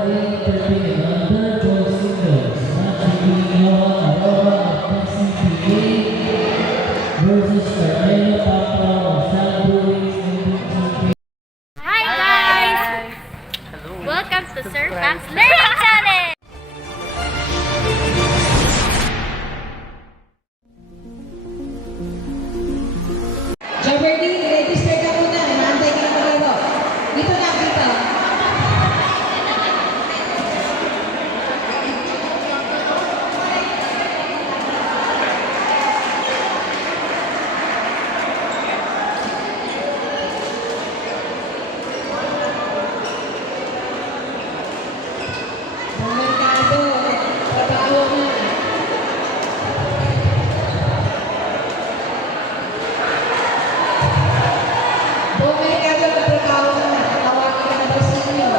Hi guys! Welcome to Sir Pam's Learning Channel! Jeopardy, register ka muna. Naantay ka na maglaro. Dito na, dito. Merkado, trabaho na. Merkado, trabaho na. Tawagin ka na daw sa inyo.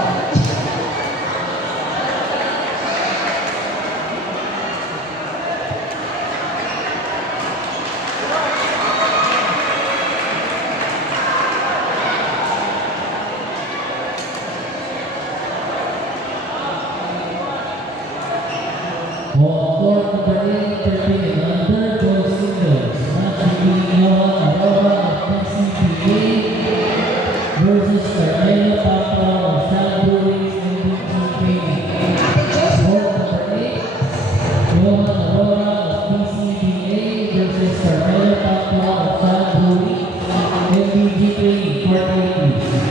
Versus Carmelo Papa of San Luis Training. Ate Joseph, Number 8, Johan Aurora of PCBA versus Carmelo Papa of San Luis MBG Training. Court please.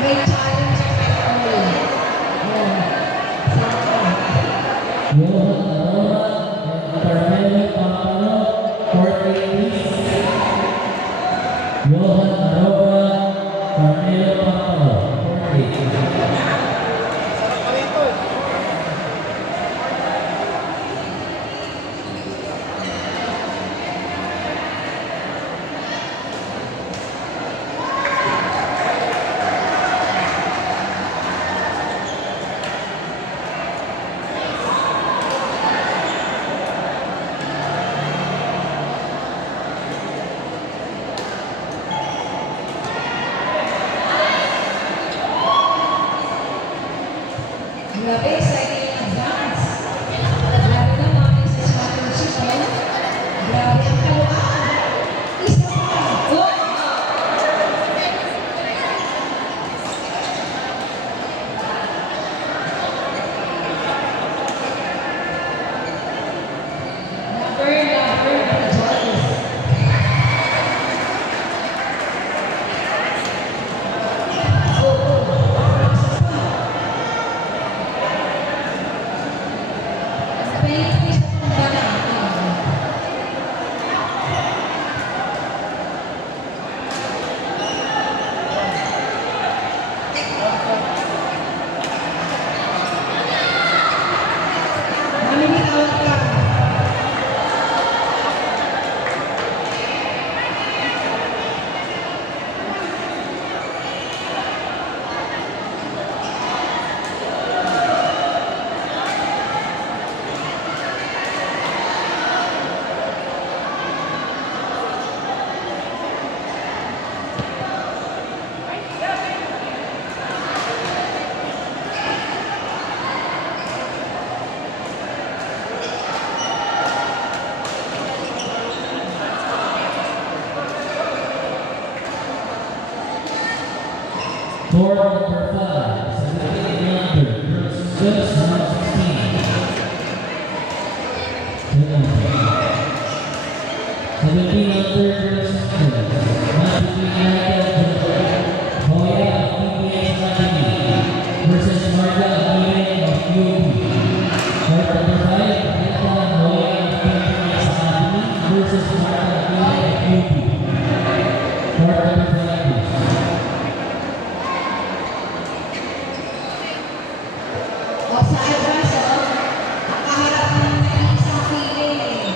may challenge kay Owen. Johan Aurora and Carmelo Papa. Court please. Johan Aurora, Carmelo Papa. Court please. Grabe, exciting yung advance. Grabe na mga Mrs. Matthews, eh. Grabe ang kaluan. Isa pa. Oh! Lover, Joyce. Please, mamimitaw ka. Court number 5, 17 under, versus 116. 17 under versus 116 Hoya of PBS Academy versus Marga Aguirre of UP. Court number 5, Eta Hoya of PBS Academy versus Marga Aguirre of UP. Court number 5, please. O sa advance, oh, nakaharap ng isang feeling.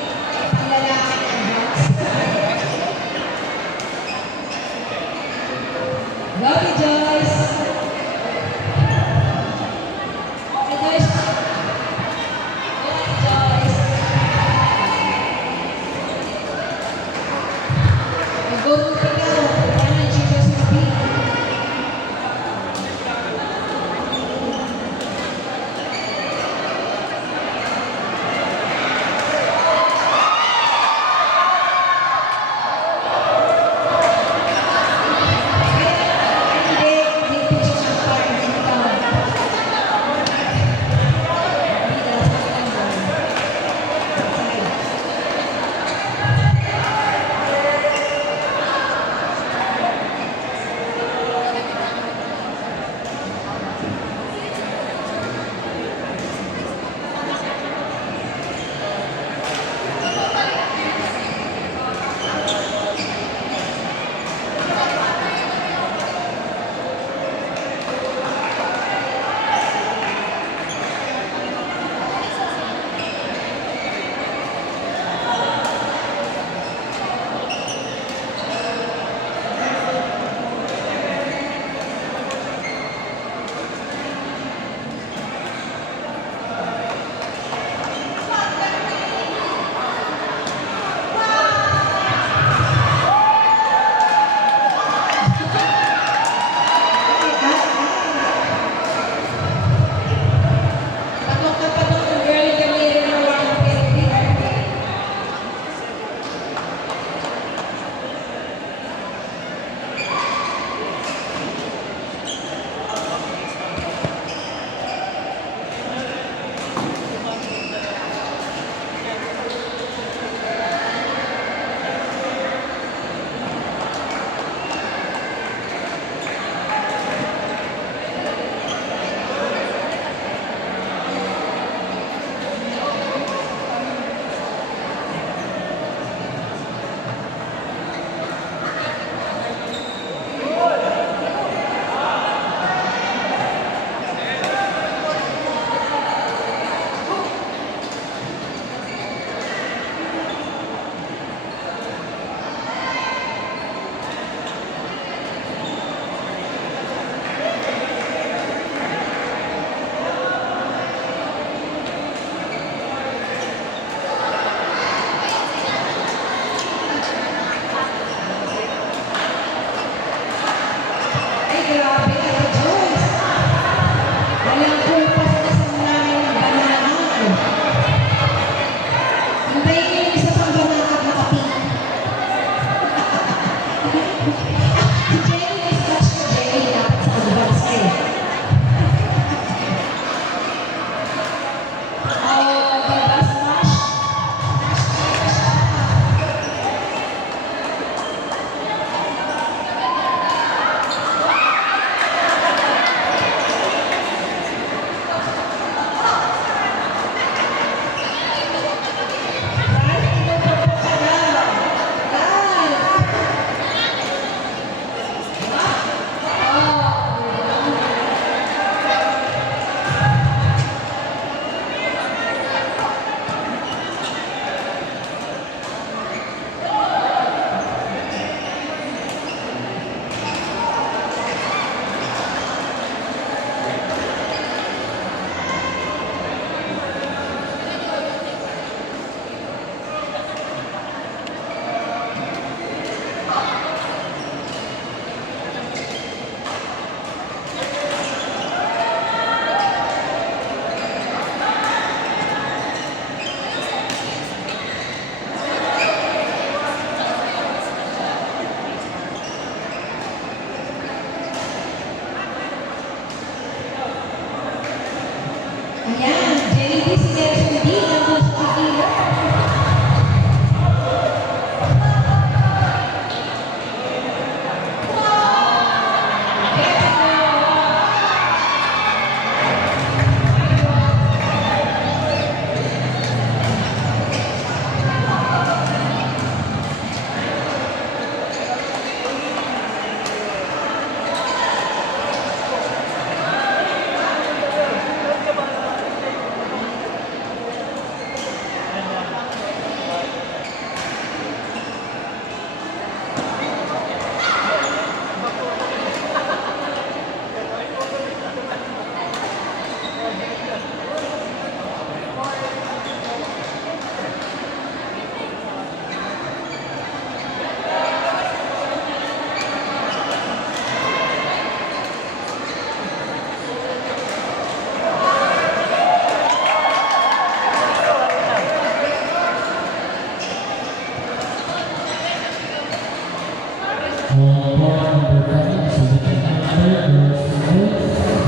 court number 5, submitting another girls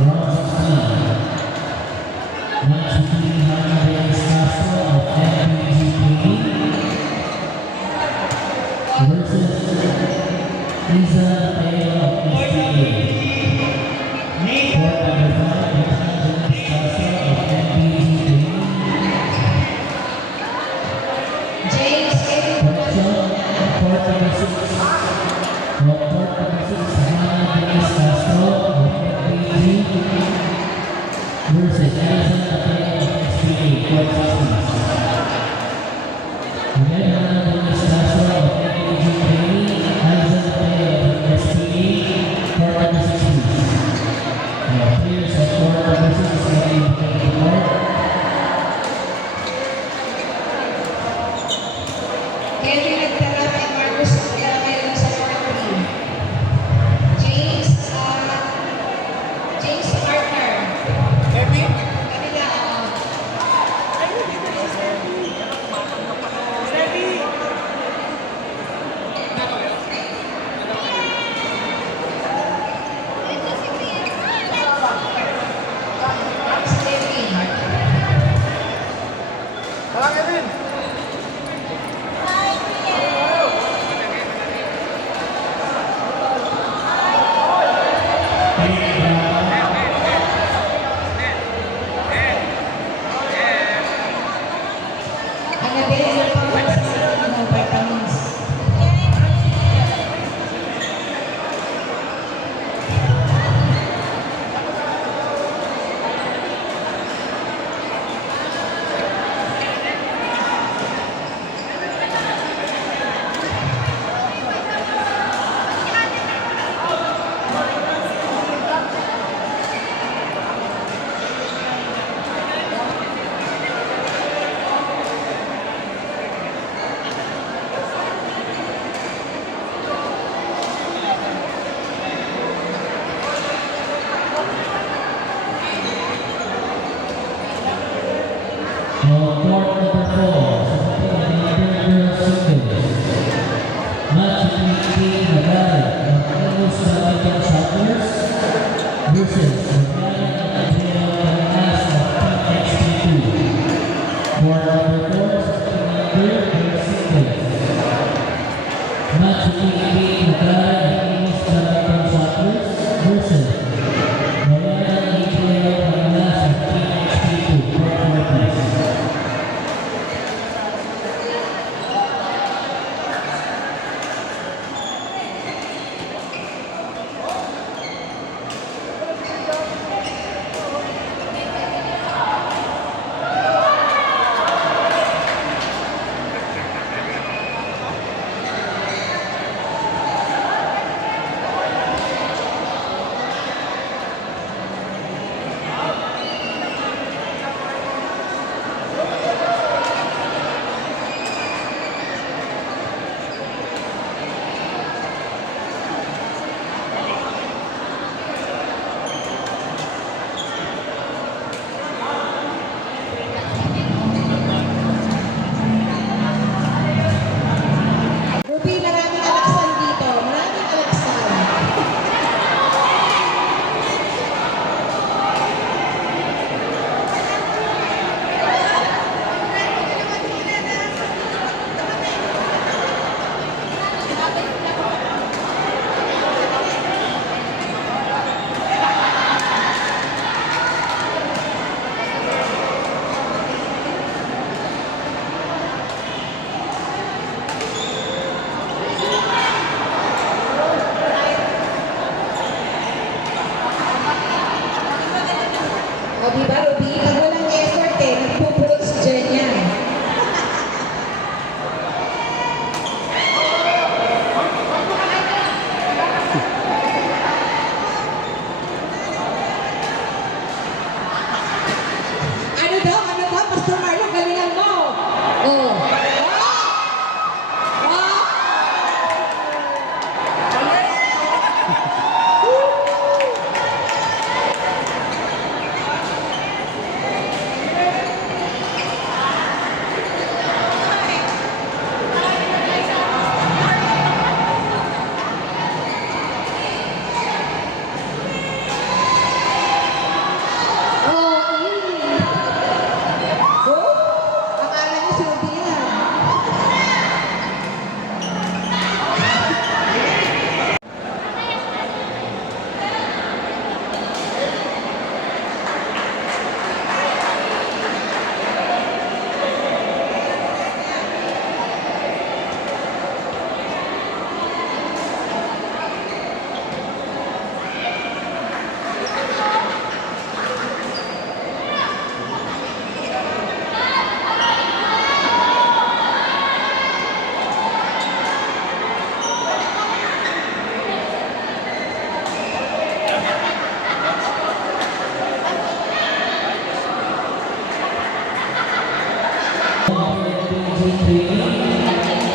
round 16. Match between Hannah Reyes Castro of MPGP versus Liza Taylor of STA. Court number 5, Hannah Reyes Castro of MPGP. James Kevin Correction, court number 6. Court number 6, Hannah Reyes Castro of MPGP versus Alison Taylor of STA. Court 16. Again, Hannah Reyes Castro of MPGP, Alison Taylor of STA. Court number 16. Players of court number 6 ready to take the court. Henry Nagtarap and Marcus Villamero sa court 3. James Partner. Kevin? Kanila, si Kevin. Tara, Kevin!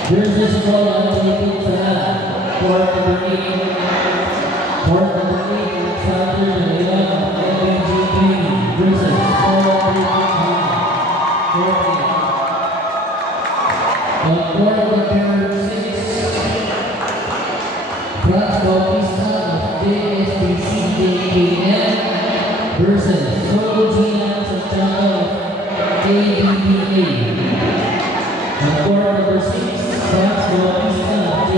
versus Paul Anthony Sala. Court number 8. Court number 8, Alexander Leon of LBGP versus Paul Anthony Sala. Court 8. On court number 6, Franz Bautista of JSPC JKM versus Solo Gian Santiago of ABBA. On court number 6, Franz Bautista of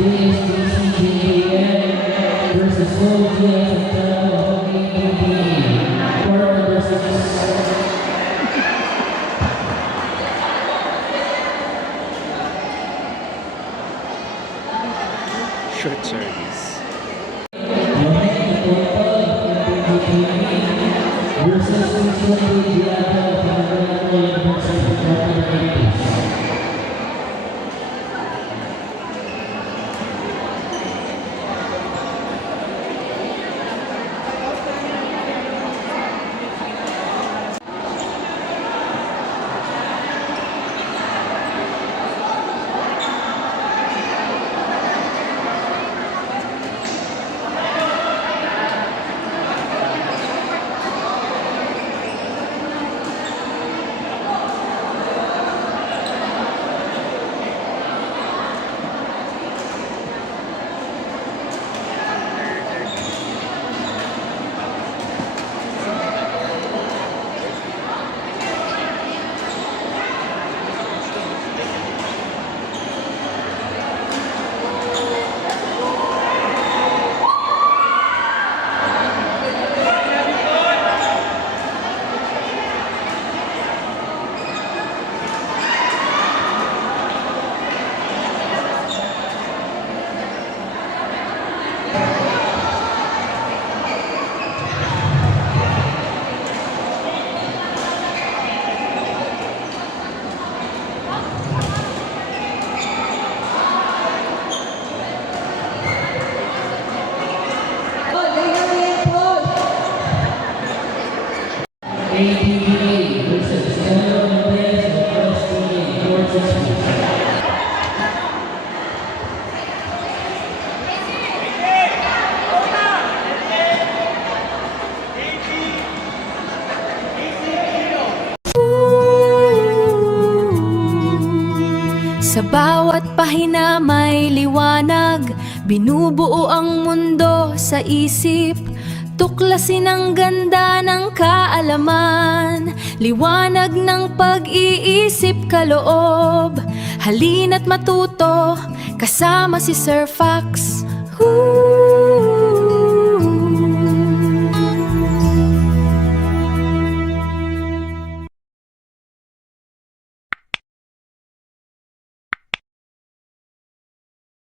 JSPC JKM versus Solo Gian Santiago of ABBA. Court number 6. Short service. Versus Christopher Diato of Manila University, Court 80. ABBA versus Stella Mendez of STA, Court 60. Sa bawat pahina may liwanag, binubuo ang mundo sa isip. Tuklasin ang ganda ng kaalaman, liwanag ng pag-iisip kaloob. Halina't matuto, kasama si Sir Fax.